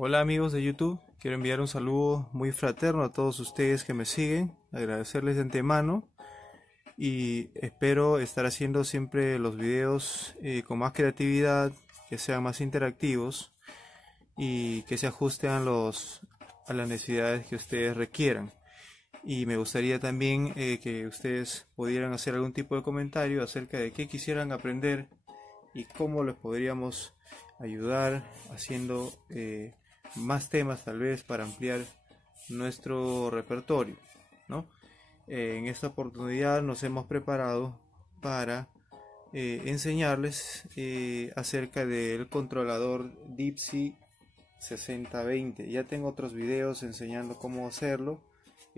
Hola amigos de YouTube, quiero enviar un saludo muy fraterno a todos ustedes que me siguen, agradecerles de antemano y espero estar haciendo siempre los videos con más creatividad, que sean más interactivos y que se ajusten a las necesidades que ustedes requieran. Y me gustaría también que ustedes pudieran hacer algún tipo de comentario acerca de qué quisieran aprender y cómo les podríamos ayudar haciendo más temas tal vez para ampliar nuestro repertorio, ¿no? En esta oportunidad nos hemos preparado para enseñarles acerca del controlador DeepSeek 6020. Ya tengo otros videos enseñando cómo hacerlo.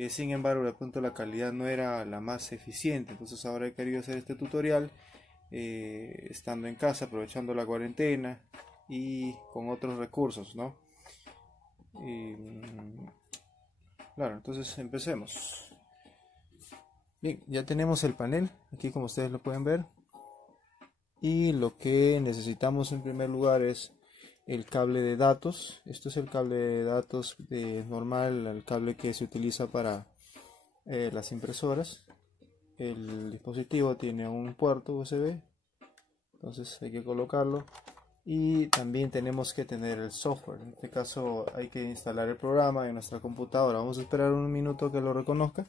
Sin embargo, de pronto la calidad no era la más eficiente, entonces ahora he querido hacer este tutorial estando en casa, aprovechando la cuarentena y con otros recursos, ¿no? Claro, entonces empecemos. Bien, ya tenemos el panel aquí, como ustedes lo pueden ver, y lo que necesitamos en primer lugar es el cable de datos. Esto es el cable de datos normal, el cable que se utiliza para las impresoras. El dispositivo tiene un puerto USB, entonces hay que colocarlo, y también tenemos que tener el software. En este caso hay que instalar el programa en nuestra computadora. Vamos a esperar un minuto que lo reconozca.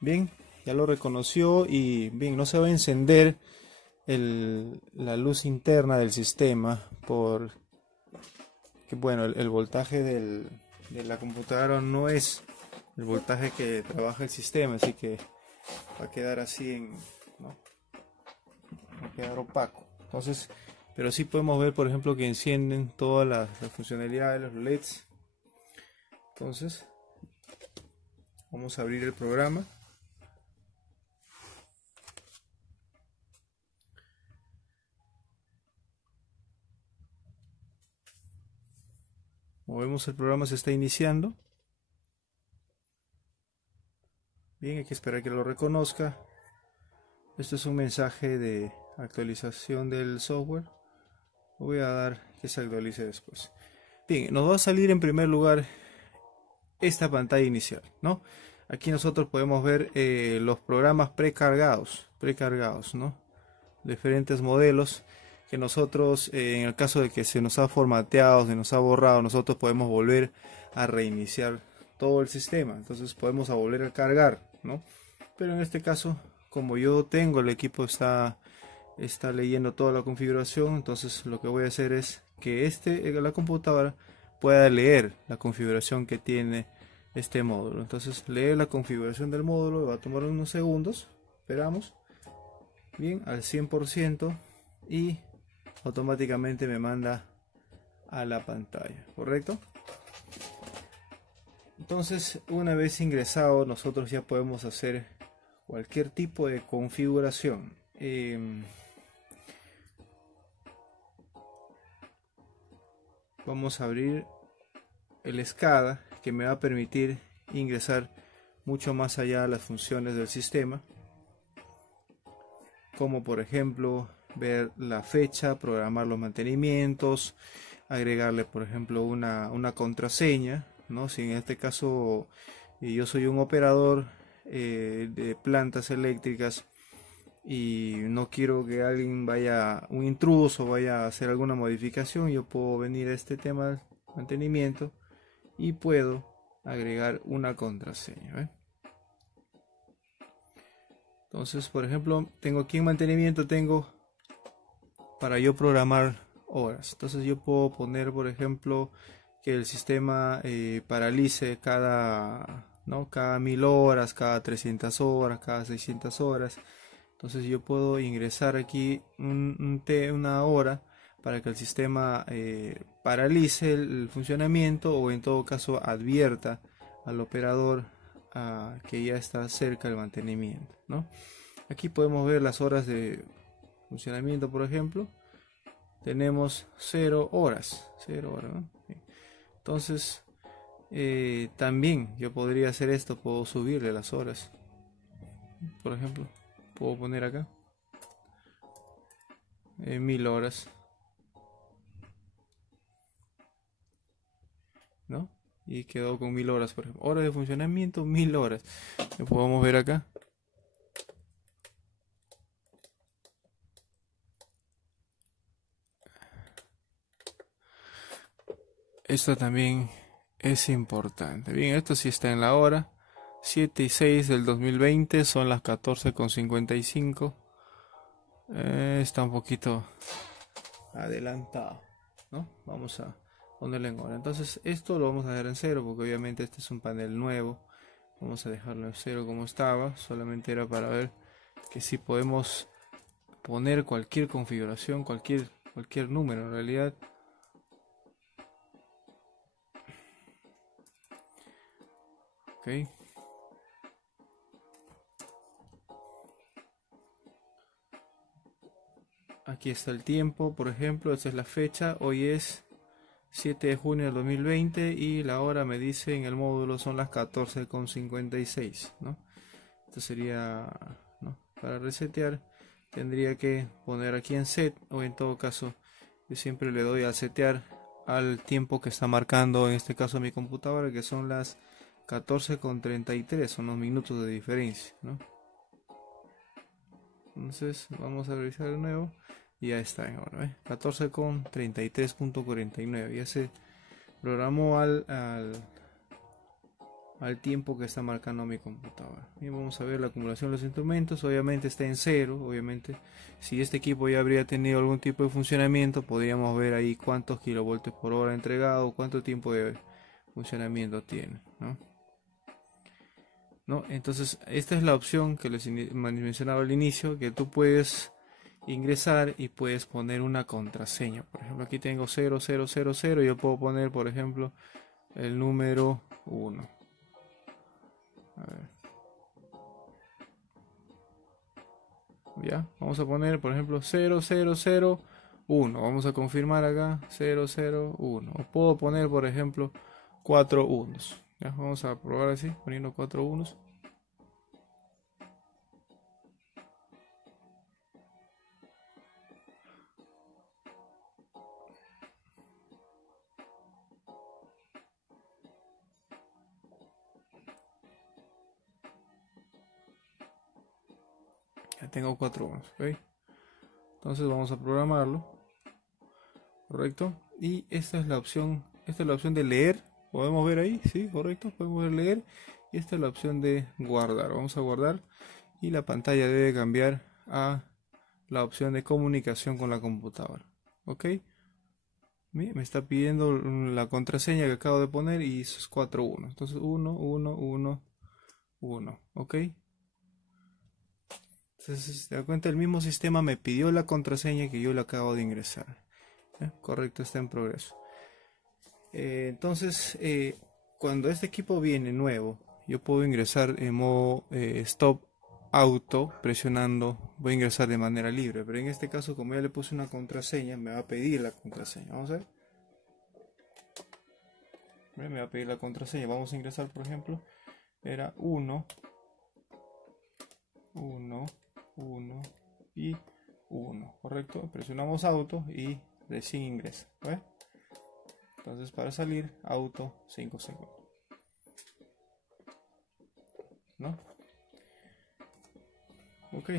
Bien, ya lo reconoció y bien, no se va a encender la luz interna del sistema porque bueno, el voltaje de la computadora no es el voltaje que trabaja el sistema, así que va a quedar así ¿no? Va a quedar opaco. Entonces, pero sí podemos ver, por ejemplo, que encienden todas las funcionalidades de los LEDs. Entonces, vamos a abrir el programa. Como vemos, el programa se está iniciando. Bien, hay que esperar que lo reconozca. Esto es un mensaje de actualización del software. Voy a dar que se actualice después. Bien, nos va a salir en primer lugar esta pantalla inicial, ¿no? Aquí nosotros podemos ver los programas precargados, ¿no? Diferentes modelos que nosotros, en el caso de que se nos ha formateado, se nos ha borrado, nosotros podemos volver a reiniciar todo el sistema. Entonces podemos volver a cargar, ¿no? Pero en este caso, como yo tengo el equipo está leyendo toda la configuración, entonces lo que voy a hacer es que la computadora pueda leer la configuración que tiene este módulo. Entonces lee la configuración del módulo, va a tomar unos segundos, esperamos, bien, al 100%, y automáticamente me manda a la pantalla, ¿correcto? Entonces, una vez ingresado, nosotros ya podemos hacer cualquier tipo de configuración. Vamos a abrir el SCADA, que me va a permitir ingresar mucho más allá de las funciones del sistema, como por ejemplo ver la fecha, programar los mantenimientos, agregarle por ejemplo una contraseña, ¿no? Si en este caso yo soy un operador de plantas eléctricas y no quiero que un intruso vaya a hacer alguna modificación, yo puedo venir a este tema de mantenimiento y puedo agregar una contraseña, ¿eh? Entonces, por ejemplo, tengo aquí en mantenimiento, tengo para yo programar horas. Entonces yo puedo poner, por ejemplo, que el sistema paralice cada 1000 horas, cada 300 horas, cada 600 horas. Entonces yo puedo ingresar aquí una hora para que el sistema paralice el funcionamiento, o en todo caso advierta al operador que ya está cerca del mantenimiento, ¿no? Aquí podemos ver las horas de funcionamiento. Por ejemplo, tenemos 0 horas, ¿no? Entonces también yo podría hacer esto, puedo subirle las horas. Por ejemplo, puedo poner acá 1000 horas, ¿no? Y quedó con 1000 horas, por ejemplo. Horas de funcionamiento, 1000 horas. Lo podemos ver acá. Esto también es importante. Bien, esto sí está en la hora. 7:06 del 2020, son las 14:55. Está un poquito adelantado, ¿no? Vamos a ponerle en hora. Entonces esto lo vamos a dejar en cero porque obviamente este es un panel nuevo. Vamos a dejarlo en cero como estaba. Solamente era para ver que si podemos poner cualquier configuración, cualquier número en realidad. Ok. Aquí está el tiempo, por ejemplo, esta es la fecha. Hoy es 7 de junio del 2020 y la hora me dice en el módulo son las 14:56, ¿no? Esto sería, ¿no? Para resetear tendría que poner aquí en set, o en todo caso yo siempre le doy a setear al tiempo que está marcando en este caso mi computadora, que son las 14:33, son los minutos de diferencia, ¿no? Entonces vamos a revisar de nuevo y ya está en hora, ¿ves? 14:33.49, ya se programó al tiempo que está marcando mi computadora. Y vamos a ver la acumulación de los instrumentos. Obviamente está en cero. Obviamente, si este equipo ya habría tenido algún tipo de funcionamiento, podríamos ver ahí cuántos kilovoltios por hora entregado, cuánto tiempo de funcionamiento tiene, ¿no? Entonces, esta es la opción que les mencionaba al inicio, que tú puedes ingresar y puedes poner una contraseña. Por ejemplo, aquí tengo 0000. Yo puedo poner, por ejemplo, el número 1. A ver. Ya, vamos a poner, por ejemplo, 0001. Vamos a confirmar acá 001. O puedo poner, por ejemplo, 4 unos. Ya, vamos a probar así, poniendo 4 unos. Ya tengo 4 unos, ¿ok? Entonces vamos a programarlo, correcto. Y esta es la opción de leer. Podemos ver ahí, sí, correcto. Podemos ver leer. Y esta es la opción de guardar. Vamos a guardar y la pantalla debe cambiar a la opción de comunicación con la computadora, ¿ok? Me está pidiendo la contraseña que acabo de poner y esos 4 1. Entonces 1, 1, 1, 1. ¿Ok? Entonces, te das cuenta, el mismo sistema me pidió la contraseña que yo le acabo de ingresar. Correcto, está en progreso. Entonces, cuando este equipo viene nuevo, yo puedo ingresar en modo stop auto presionando. Voy a ingresar de manera libre, pero en este caso, como ya le puse una contraseña, me va a pedir la contraseña. Vamos a ver. Me va a pedir la contraseña. Vamos a ingresar, por ejemplo, era 1, 1, 1 y 1, correcto. Presionamos auto y recién ingresa, ¿ves? Entonces, para salir, auto 5 segundos, ¿no? Ok,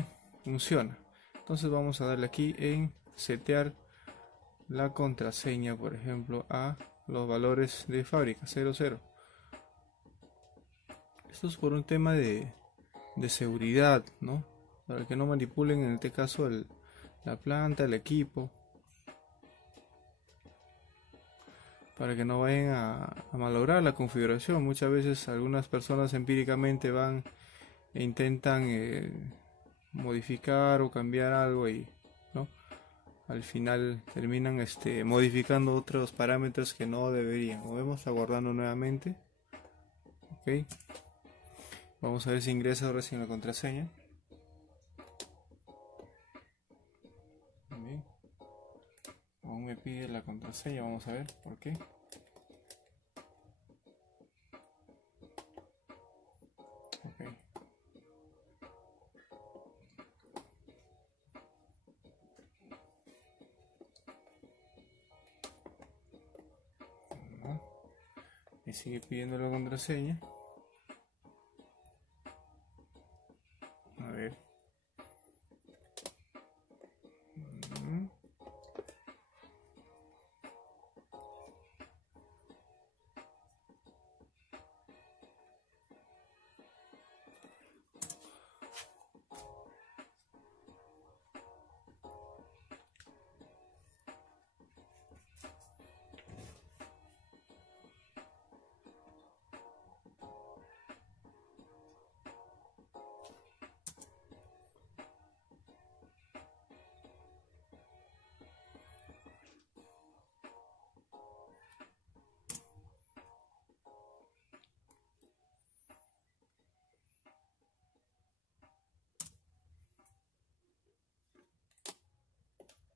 funciona. Entonces vamos a darle aquí en setear la contraseña, por ejemplo, a los valores de fábrica 00. Esto es por un tema de seguridad, ¿no? Para que no manipulen en este caso la planta, el equipo, para que no vayan a malograr la configuración. Muchas veces algunas personas empíricamente van e intentan modificar o cambiar algo y, ¿no?, al final terminan modificando otros parámetros que no deberían. Lo vemos aguardando nuevamente. Ok, vamos a ver si ingresa ahora sin la contraseña. Bien. Aún me pide la contraseña, vamos a ver por qué. Ok. Me sigue pidiendo la contraseña. A ver.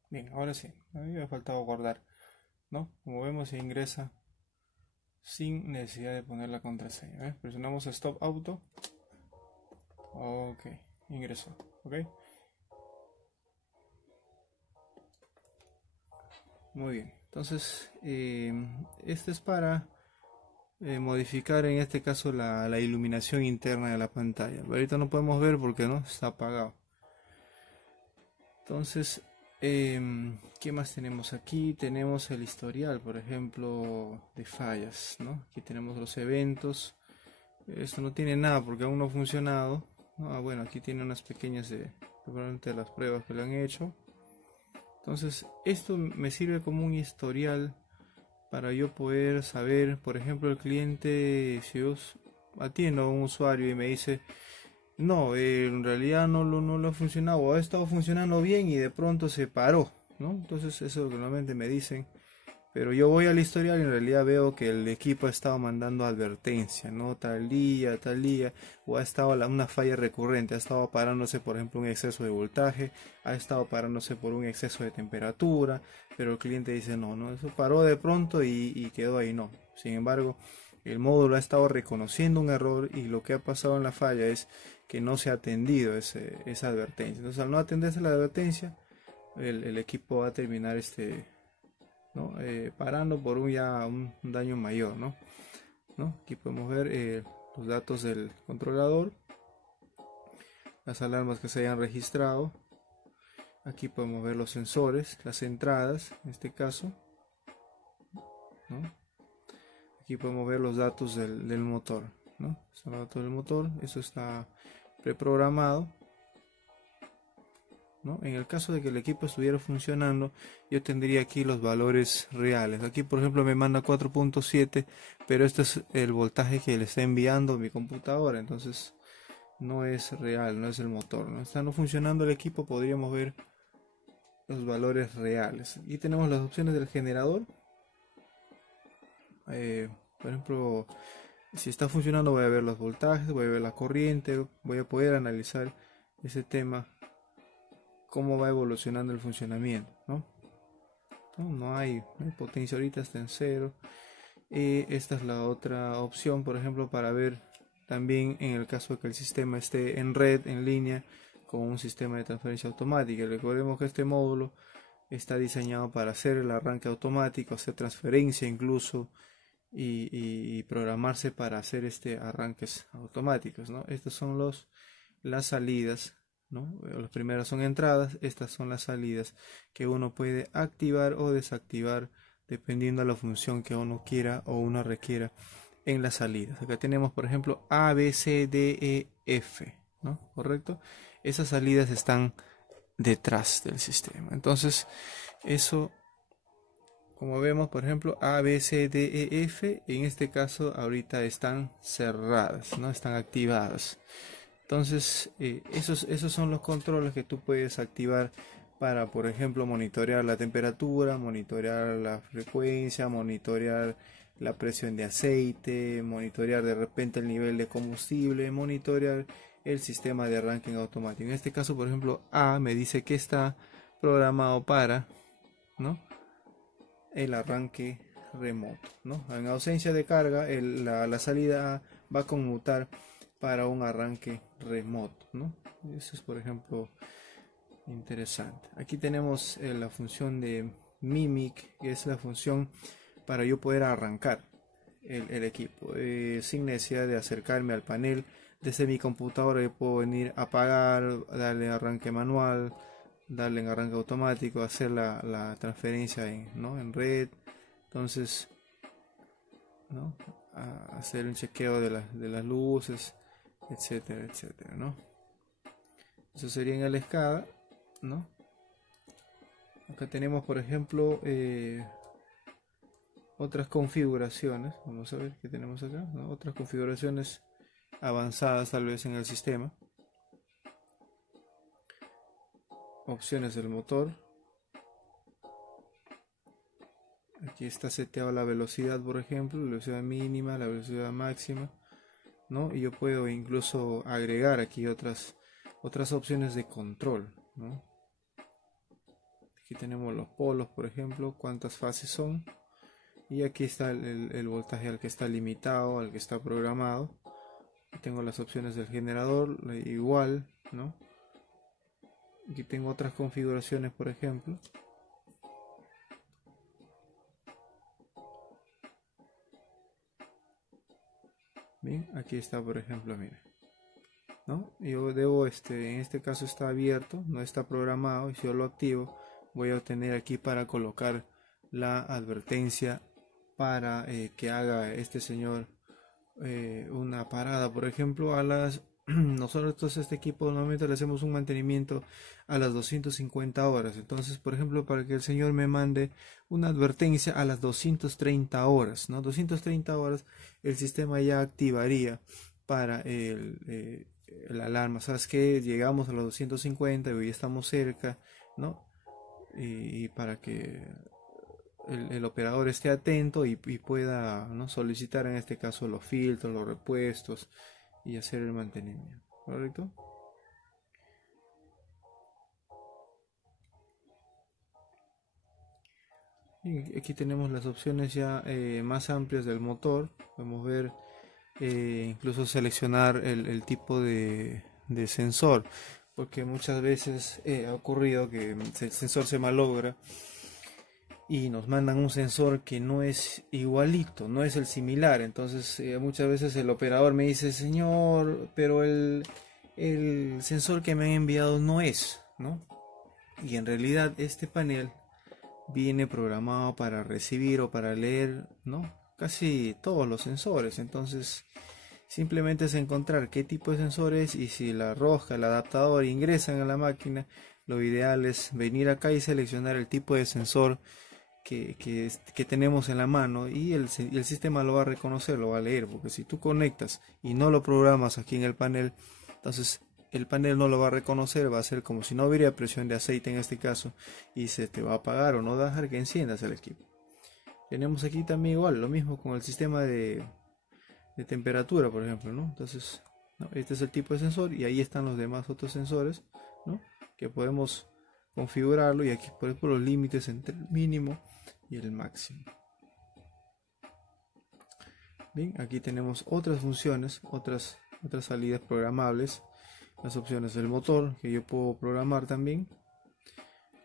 Bien, ahora sí, a mí me ha faltado guardar, ¿no? Como vemos, se ingresa sin necesidad de poner la contraseña. ¿Ves? Presionamos Stop Auto. Ok, ingresó. Ok. Muy bien. Entonces, este es para modificar en este caso la iluminación interna de la pantalla. Ahorita no podemos ver porque no está apagado. Entonces, ¿qué más tenemos aquí? Tenemos el historial, por ejemplo, de fallas, ¿no? Aquí tenemos los eventos. Esto no tiene nada porque aún no ha funcionado, ¿no? Ah, bueno, aquí tiene unas pequeñas probablemente las pruebas que le han hecho. Entonces, esto me sirve como un historial para yo poder saber, por ejemplo, el cliente, si yo atiendo a un usuario y me dice, no, en realidad no lo ha funcionado, o ha estado funcionando bien y de pronto se paró, ¿no? Entonces eso es lo que normalmente me dicen, pero yo voy al historial y en realidad veo que el equipo ha estado mandando advertencia, ¿no? Tal día, o ha estado una falla recurrente, ha estado parándose, por ejemplo, un exceso de voltaje, ha estado parándose por un exceso de temperatura, pero el cliente dice, no, eso paró de pronto y quedó ahí, no. Sin embargo, el módulo ha estado reconociendo un error y lo que ha pasado en la falla es que no se ha atendido esa advertencia. Entonces, al no atenderse la advertencia, el equipo va a terminar ¿no? Parando por un daño mayor, ¿no? Aquí podemos ver los datos del controlador, las alarmas que se hayan registrado. Aquí podemos ver los sensores, las entradas, en este caso, ¿no? Aquí podemos ver los datos del motor, ¿no? Son los datos del motor, eso está preprogramado, ¿no? En el caso de que el equipo estuviera funcionando, yo tendría aquí los valores reales. Aquí, por ejemplo, me manda 4.7, pero este es el voltaje que le está enviando mi computadora, entonces no es real, no es el motor, ¿no? Estando funcionando el equipo, podríamos ver los valores reales. Y tenemos las opciones del generador. Por ejemplo, si está funcionando, voy a ver los voltajes, voy a ver la corriente, voy a poder analizar ese tema, cómo va evolucionando el funcionamiento, no hay potencia, ahorita está en cero. Esta es la otra opción, por ejemplo, para ver también en el caso de que el sistema esté en red, en línea, con un sistema de transferencia automática. Recordemos que este módulo está diseñado para hacer el arranque automático, hacer transferencia incluso, y programarse para hacer arranques automáticos, ¿no? Estas son las salidas, ¿no? Las primeras son entradas, estas son las salidas que uno puede activar o desactivar dependiendo de la función que uno quiera o uno requiera en las salidas. Acá tenemos, por ejemplo, A, B, C, D, E, F, ¿no? ¿Correcto? Esas salidas están detrás del sistema. Entonces, eso, como vemos, por ejemplo, A, B, C, D, E, F, en este caso ahorita están cerradas, no están activadas. Entonces, esos son los controles que tú puedes activar para, por ejemplo, monitorear la temperatura, monitorear la frecuencia, monitorear la presión de aceite, monitorear de repente el nivel de combustible, monitorear el sistema de arranque en automático. En este caso, por ejemplo, A me dice que está programado para, ¿no?, el arranque remoto, ¿no? En ausencia de carga, la salida A va a conmutar para un arranque remoto, ¿no? Eso es, por ejemplo, interesante. Aquí tenemos la función de Mimic, que es la función para yo poder arrancar. el equipo sin necesidad de acercarme al panel. Desde mi computadora yo puedo venir a apagar, darle arranque manual, darle en arranque automático, hacer la transferencia ¿no? en red. Entonces, ¿no? Hacer un chequeo de las luces, etcétera, etcétera, ¿no? Eso sería en el SCADA, ¿no? Acá tenemos, por ejemplo, otras configuraciones. Vamos a ver qué tenemos acá, ¿no? Otras configuraciones avanzadas tal vez en el sistema. Opciones del motor. Aquí está seteado la velocidad, por ejemplo, la velocidad mínima, la velocidad máxima, ¿no? Y yo puedo incluso agregar aquí otras opciones de control, ¿no? Aquí tenemos los polos, por ejemplo, cuántas fases son. Y aquí está el voltaje al que está limitado, al que está programado. Aquí tengo las opciones del generador, igual, ¿no? Aquí tengo otras configuraciones, por ejemplo. Bien, aquí está, por ejemplo, mire, ¿no? Yo debo, en este caso está abierto, no está programado, y si yo lo activo, voy a obtener aquí para colocar la advertencia para que haga este señor una parada, por ejemplo, a las nosotros este equipo normalmente le hacemos un mantenimiento a las 250 horas. Entonces, por ejemplo, para que el señor me mande una advertencia a las 230 horas, ¿no? 230 horas el sistema ya activaría para el alarma. ¿Sabes qué? Llegamos a los 250 y hoy estamos cerca, ¿no? Y para que el operador esté atento y pueda, ¿no? solicitar en este caso los filtros, los repuestos y hacer el mantenimiento, ¿correcto? Y aquí tenemos las opciones ya más amplias del motor. Podemos ver, incluso seleccionar el tipo de sensor, porque muchas veces ha ocurrido que el sensor se malogra y nos mandan un sensor que no es igualito, no es el similar. Entonces muchas veces el operador me dice, señor, pero el sensor que me han enviado no es, ¿no? Y en realidad este panel viene programado para recibir o para leer, ¿no? Casi todos los sensores. Entonces simplemente es encontrar qué tipo de sensores, y si la rosca, el adaptador ingresan a la máquina, lo ideal es venir acá y seleccionar el tipo de sensor que tenemos en la mano, y el sistema lo va a reconocer, lo va a leer, porque si tú conectas y no lo programas aquí en el panel, entonces el panel no lo va a reconocer, va a ser como si no hubiera presión de aceite en este caso, y se te va a apagar o no va a dejar que enciendas el equipo. Tenemos aquí también igual, lo mismo con el sistema de temperatura, por ejemplo, ¿no? Entonces, ¿no? Este es el tipo de sensor, y ahí están los demás otros sensores, ¿no? Que podemos configurarlo, y aquí por ejemplo los límites entre el mínimo y el máximo. Bien, aquí tenemos otras funciones, otras salidas programables, las opciones del motor que yo puedo programar también,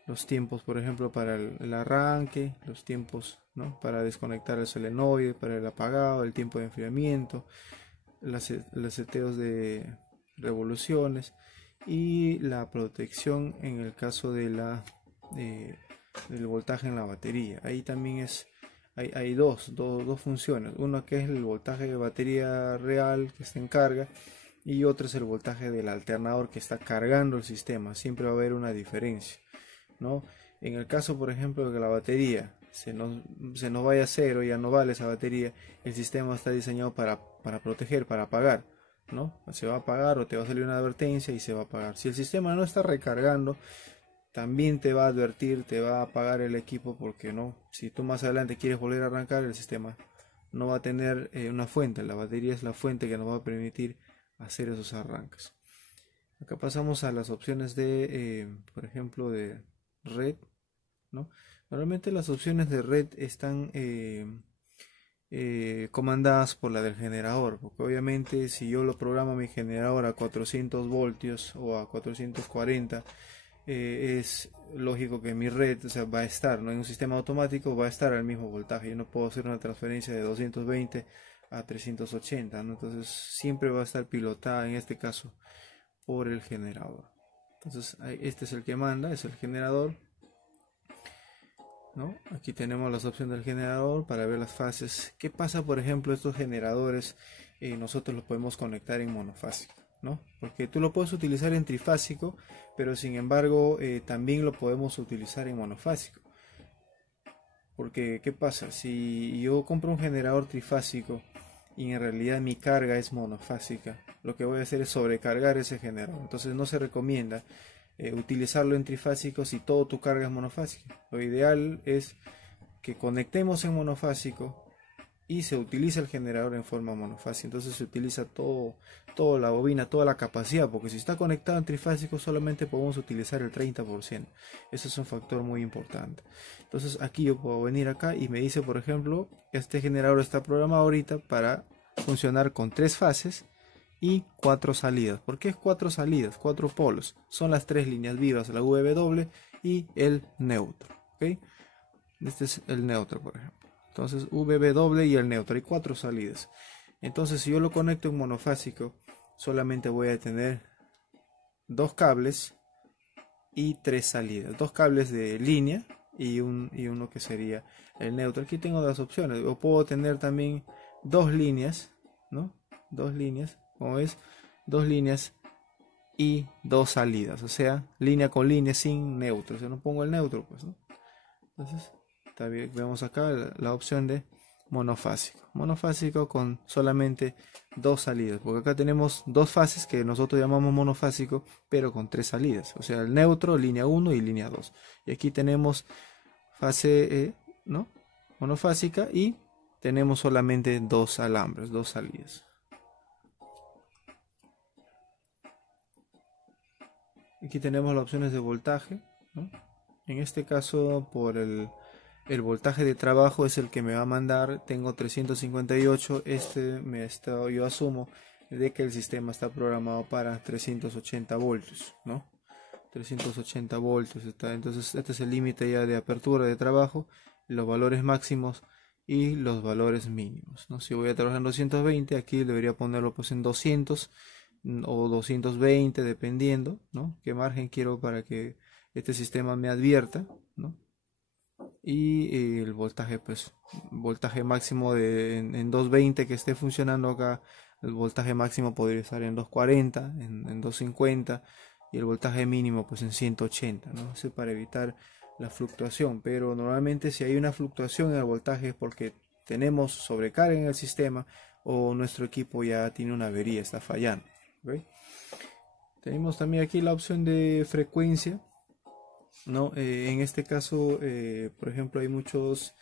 los tiempos, por ejemplo, para el arranque, los tiempos, ¿no? para desconectar el solenoide, para el apagado, el tiempo de enfriamiento, los seteos de revoluciones y la protección en el caso de del voltaje en la batería. Ahí también hay dos funciones, una que es el voltaje de batería real que está en carga, y otro es el voltaje del alternador que está cargando el sistema. Siempre va a haber una diferencia, ¿no? En el caso, por ejemplo, de que la batería se nos vaya a cero, ya no vale esa batería, el sistema está diseñado para proteger, para apagar, ¿no? Se va a apagar o te va a salir una advertencia y se va a apagar. Si el sistema no está recargando, también te va a advertir, te va a apagar el equipo, porque no, si tú más adelante quieres volver a arrancar, el sistema no va a tener una fuente. La batería es la fuente que nos va a permitir hacer esos arranques. Acá pasamos a las opciones de, por ejemplo, de red, ¿no? Normalmente las opciones de red están comandadas por la del generador, porque obviamente si yo lo programo mi generador a 400 voltios o a 440, es lógico que mi red, o sea, va a estar, ¿no? En un sistema automático va a estar al mismo voltaje. Yo no puedo hacer una transferencia de 220 a 380, ¿no? Entonces siempre va a estar pilotada en este caso por el generador. Entonces este es el que manda, es el generador, ¿no? Aquí tenemos las opciones del generador para ver las fases. ¿Qué pasa, por ejemplo, estos generadores? Nosotros los podemos conectar en monofásico, ¿no? Porque tú lo puedes utilizar en trifásico, pero sin embargo también lo podemos utilizar en monofásico. Porque, ¿qué pasa? Si yo compro un generador trifásico y en realidad mi carga es monofásica, lo que voy a hacer es sobrecargar ese generador. Entonces no se recomienda utilizarlo en trifásico si todo tu carga es monofásica. Lo ideal es que conectemos en monofásico y se utiliza el generador en forma monofásica. Entonces se utiliza toda la bobina, toda la capacidad, porque si está conectado en trifásico solamente podemos utilizar el 30%. Eso es un factor muy importante. Entonces aquí yo puedo venir acá y me dice, por ejemplo, este generador está programado ahorita para funcionar con 3 fases y 4 salidas. ¿Por qué es 4 salidas? 4 polos. Son las 3 líneas vivas, la VW y el neutro. ¿Okay? Este es el neutro, por ejemplo. Entonces VW y el neutro, hay 4 salidas. Entonces si yo lo conecto en monofásico, solamente voy a tener 2 cables y 3 salidas. 2 cables de línea y uno que sería el neutro. Aquí tengo las opciones. O puedo tener también 2 líneas, ¿no? 2 líneas, como ves, 2 líneas y 2 salidas. O sea, línea con línea sin neutro. O sea, no pongo el neutro, pues, ¿no? Entonces también vemos acá la opción de monofásico con solamente 2 salidas, porque acá tenemos 2 fases que nosotros llamamos monofásico, pero con 3 salidas, o sea, el neutro, línea 1 y línea 2. Y aquí tenemos fase ¿no? monofásica y tenemos solamente 2 alambres, 2 salidas. Aquí tenemos las opciones de voltaje, ¿no? En este caso, por el voltaje de trabajo es el que me va a mandar. Tengo 358. Yo asumo de que el sistema está programado para 380 voltios, ¿no? 380 voltios está. Entonces este es el límite ya de apertura de trabajo, los valores máximos y los valores mínimos, ¿no? Si voy a trabajar en 220, aquí debería ponerlo pues en 200 o 220 dependiendo, ¿no? Qué margen quiero para que este sistema me advierta, ¿no? Y el voltaje, pues voltaje máximo en 220 que esté funcionando acá. El voltaje máximo podría estar en 240, en 250 y el voltaje mínimo pues en 180, ¿no? Eso para evitar la fluctuación, pero normalmente si hay una fluctuación en el voltaje es porque tenemos sobrecarga en el sistema o nuestro equipo ya tiene una avería, está fallando, ¿okay? Tenemos también aquí la opción de frecuencia, ¿no? En este caso, por ejemplo, hay muchos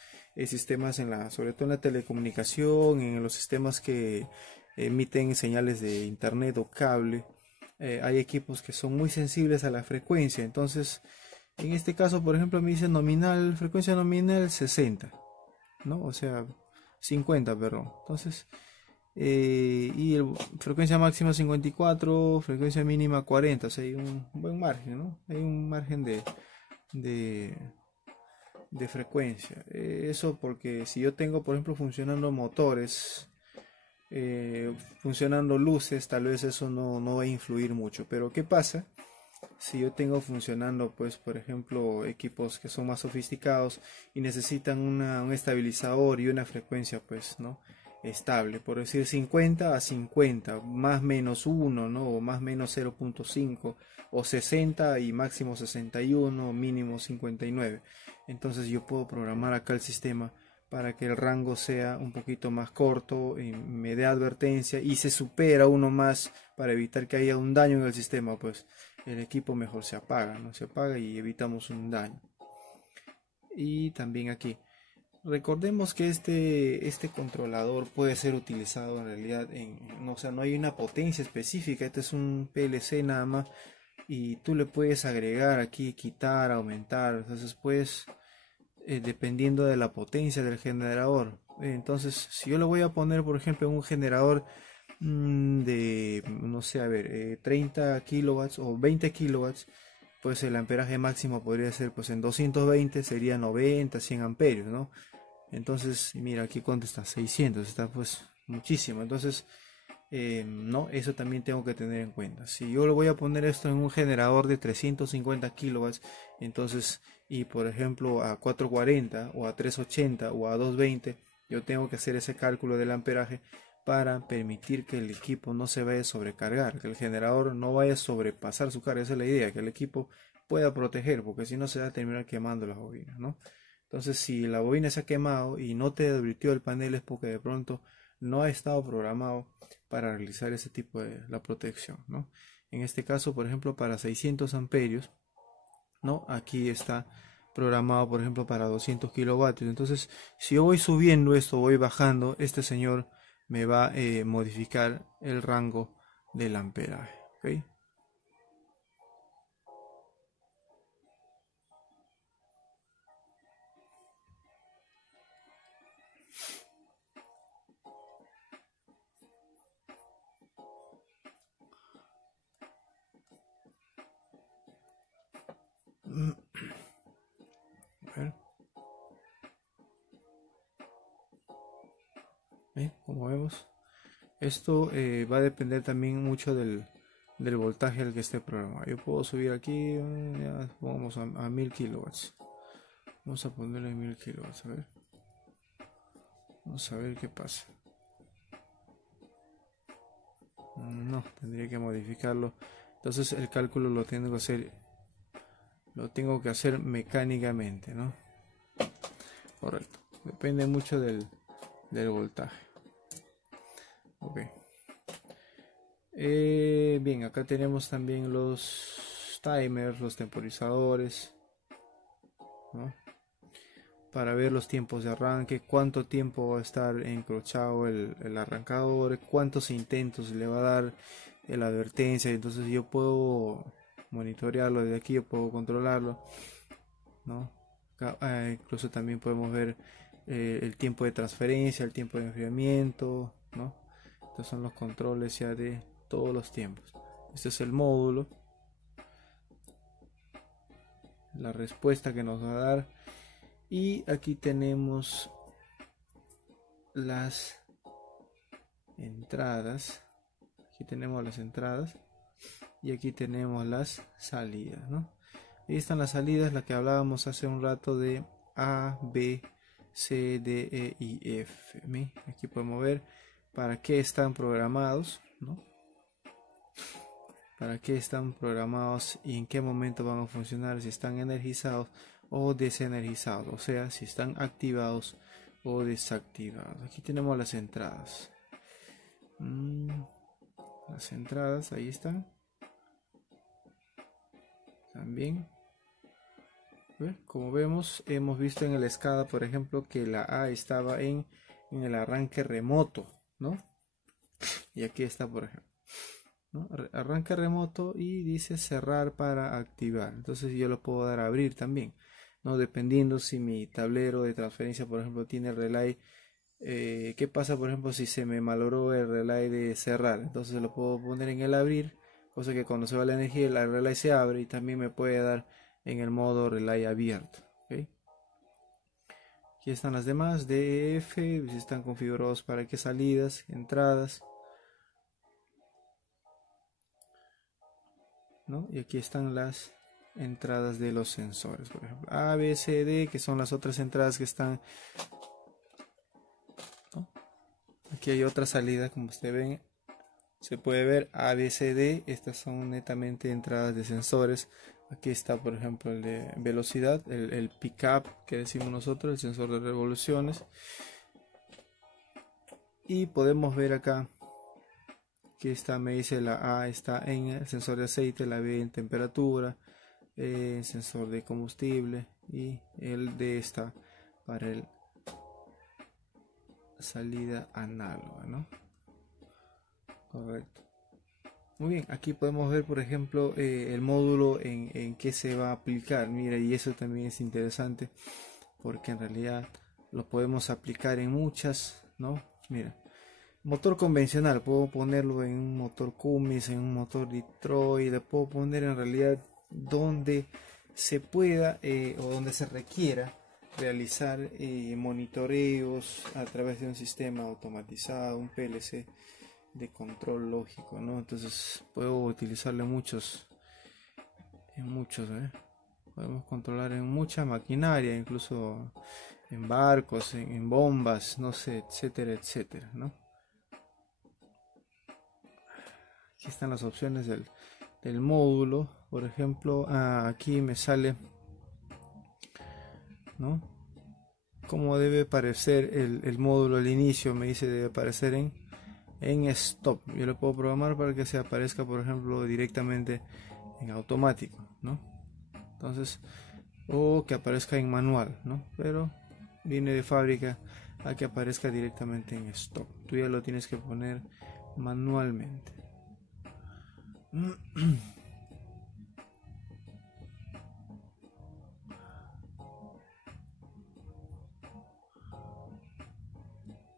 sistemas sobre todo en la telecomunicación, en los sistemas que emiten señales de internet o cable. Hay equipos que son muy sensibles a la frecuencia. Entonces, en este caso, por ejemplo, me dice frecuencia nominal 60, ¿no? O sea, 50, perdón. Entonces, frecuencia máxima 54, frecuencia mínima 40, o sea, hay un buen margen, ¿no? Hay un margen de frecuencia. Eso porque si yo tengo, por ejemplo, funcionando motores, funcionando luces, tal vez eso no va a influir mucho. Pero ¿qué pasa si yo tengo funcionando, pues, por ejemplo, equipos que son más sofisticados y necesitan un estabilizador y una frecuencia, pues, ¿no? estable, por decir 50 a 50, más menos 1, ¿no? O más menos 0.5, o 60 y máximo 61, mínimo 59. Entonces yo puedo programar acá el sistema para que el rango sea un poquito más corto y me dé advertencia, y se supera uno más para evitar que haya un daño en el sistema, pues el equipo mejor se apaga, ¿no? Se apaga y evitamos un daño. Y también aquí recordemos que este controlador puede ser utilizado en realidad o sea, no hay una potencia específica. Este es un PLC nada más y tú le puedes agregar aquí, quitar, aumentar. Entonces pues dependiendo de la potencia del generador. Entonces si yo lo voy a poner, por ejemplo, en un generador de, no sé, a ver, 30 kilowatts o 20 kilowatts, pues el amperaje máximo podría ser, pues en 220 sería 90, 100 amperios, ¿no? Entonces, mira, aquí cuánto está, 600, está pues muchísimo. Entonces, no, eso también tengo que tener en cuenta. Si yo le voy a poner esto en un generador de 350 kilowatts, entonces, y por ejemplo a 440 o a 380 o a 220, yo tengo que hacer ese cálculo del amperaje para permitir que el equipo no se vaya a sobrecargar, que el generador no vaya a sobrepasar su carga. Esa es la idea, que el equipo pueda proteger, porque si no se va a terminar quemando las bobinas, ¿no? Entonces, si la bobina se ha quemado y no te advirtió el panel, es porque de pronto no ha estado programado para realizar ese tipo de la protección, ¿no? En este caso, por ejemplo, para 600 amperios, ¿no? Aquí está programado, por ejemplo, para 200 kilovatios. Entonces, si yo voy subiendo esto, voy bajando, este señor me va a modificar el rango del amperaje, ¿ok? A ver. Como vemos, esto va a depender también mucho del voltaje al que esté programado. Yo puedo subir aquí, ya, vamos a 1000 kilowatts. Vamos a ponerle 1000 kilowatts, a ver. Vamos a ver qué pasa. No, tendría que modificarlo. Entonces el cálculo lo tengo que hacer mecánicamente, ¿no? Correcto. Depende mucho del voltaje. Ok. Bien, acá tenemos también los timers, los temporizadores, ¿no? Para ver los tiempos de arranque, cuánto tiempo va a estar encrochado el arrancador, cuántos intentos le va a dar la advertencia. Entonces yo puedo monitorearlo desde aquí, yo puedo controlarlo, ¿no? Incluso también podemos ver el tiempo de transferencia, el tiempo de enfriamiento, ¿no? Estos son los controles ya de todos los tiempos. Este es el módulo, la respuesta que nos va a dar, y aquí tenemos las entradas. Aquí tenemos las entradas y aquí tenemos las salidas, ¿no? Ahí están las salidas, las que hablábamos hace un rato de A, B, C, D, E y F. Aquí podemos ver para qué están programados, ¿no? Para qué están programados y en qué momento van a funcionar, si están energizados o desenergizados, o sea, si están activados o desactivados. Aquí tenemos las entradas. Las entradas, ahí están. También. Como vemos, hemos visto en el SCADA, por ejemplo, que la A estaba en el arranque remoto, ¿no? Y aquí está, por ejemplo, ¿no? Arranque remoto y dice cerrar para activar. Entonces yo lo puedo dar a abrir también, ¿no? Dependiendo si mi tablero de transferencia, por ejemplo, tiene relay. ¿Qué pasa, por ejemplo, si se me malogró el relay de cerrar? Entonces lo puedo poner en el abrir, cosa que cuando se va la energía el relay se abre, y también me puede dar en el modo relay abierto, ¿okay? Aquí están las demás, D, E, F, están configurados para qué salidas, entradas, ¿no? Y aquí están las entradas de los sensores, por ejemplo A, B, C, D, que son las otras entradas que están, ¿no? Aquí hay otra salida, como ustedes ven, se puede ver A, B, C, D. Estas son netamente entradas de sensores. Aquí está, por ejemplo, el de velocidad, el pickup que decimos nosotros, el sensor de revoluciones. Y podemos ver acá que esta me dice la A está en el sensor de aceite, la B en temperatura, el sensor de combustible, y el D está para el salida análoga, ¿no? Correcto. Muy bien, aquí podemos ver, por ejemplo, el módulo en que se va a aplicar. Mira, y eso también es interesante porque en realidad lo podemos aplicar en muchas, ¿no? Mira, motor convencional, puedo ponerlo en un motor Cummins, en un motor Detroit, le puedo poner en realidad donde se pueda o donde se requiera realizar monitoreos a través de un sistema automatizado, un PLC de control lógico, ¿no? Entonces puedo utilizarle en muchos, podemos controlar en mucha maquinaria, incluso en barcos, en bombas, no sé, etcétera, etcétera, ¿no? Aquí están las opciones del módulo. Por ejemplo, aquí me sale, ¿no?, cómo debe aparecer el módulo al inicio. Me dice debe aparecer en stop. Yo lo puedo programar para que se aparezca, por ejemplo, directamente en automático, ¿no? Entonces, o que aparezca en manual, ¿no? Pero viene de fábrica a que aparezca directamente en stop. Tú ya lo tienes que poner manualmente.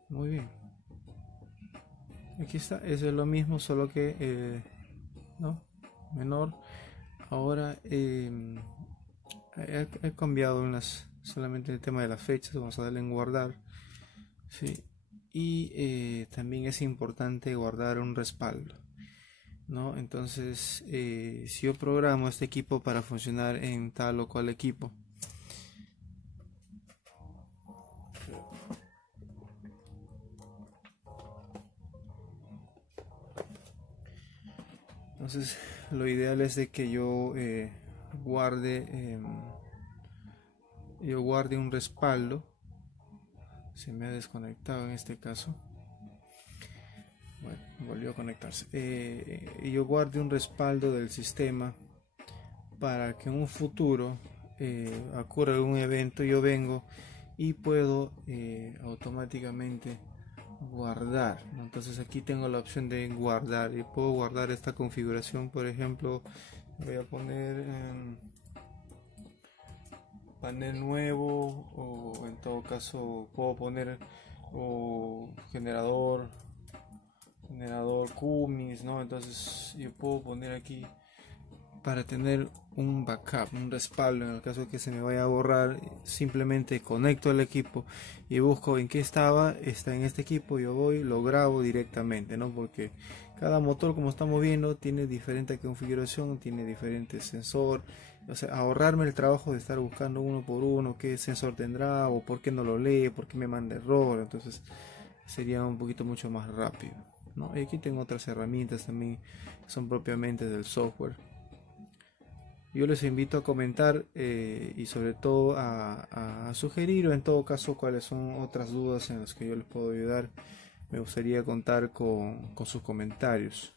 Muy bien. Aquí está, eso es lo mismo, solo que no, menor. Ahora he cambiado solamente el tema de las fechas. Vamos a darle en guardar, ¿sí? Y también es importante guardar un respaldo, ¿no? Entonces, si yo programo este equipo para funcionar en tal o cual equipo, entonces lo ideal es de que yo guarde un respaldo. Se me ha desconectado en este caso. Bueno, volvió a conectarse. Yo guarde un respaldo del sistema para que en un futuro ocurra algún evento, yo vengo y puedo automáticamente guardar, ¿no? Entonces aquí tengo la opción de guardar y puedo guardar esta configuración. Por ejemplo, voy a poner panel nuevo, o en todo caso puedo poner generador QMIS, ¿no? Entonces yo puedo poner aquí para tener un backup, un respaldo en el caso de que se me vaya a borrar. Simplemente conecto el equipo y busco en qué está en este equipo, yo voy, lo grabo directamente, ¿no? Porque cada motor, como estamos viendo, tiene diferente configuración, tiene diferente sensor. O sea, ahorrarme el trabajo de estar buscando uno por uno qué sensor tendrá, o por qué no lo lee, por qué me manda error. Entonces sería un poquito mucho más rápido, ¿no? Y aquí tengo otras herramientas también que son propiamente del software. Yo les invito a comentar y sobre todo a sugerir, o en todo caso cuáles son otras dudas en las que yo les puedo ayudar. Me gustaría contar con sus comentarios.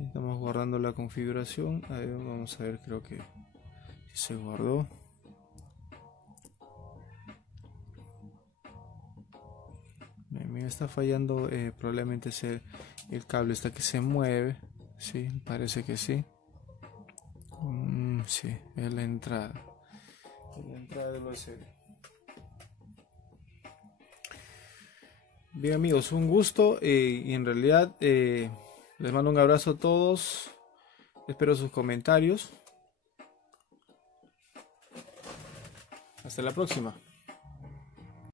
Estamos guardando la configuración. A ver, vamos a ver, creo que se guardó. Me está fallando, probablemente el cable está que se mueve. Sí, parece que sí. Sí, es la entrada del USB. Bien, amigos, un gusto y en realidad les mando un abrazo a todos. Espero sus comentarios. Hasta la próxima.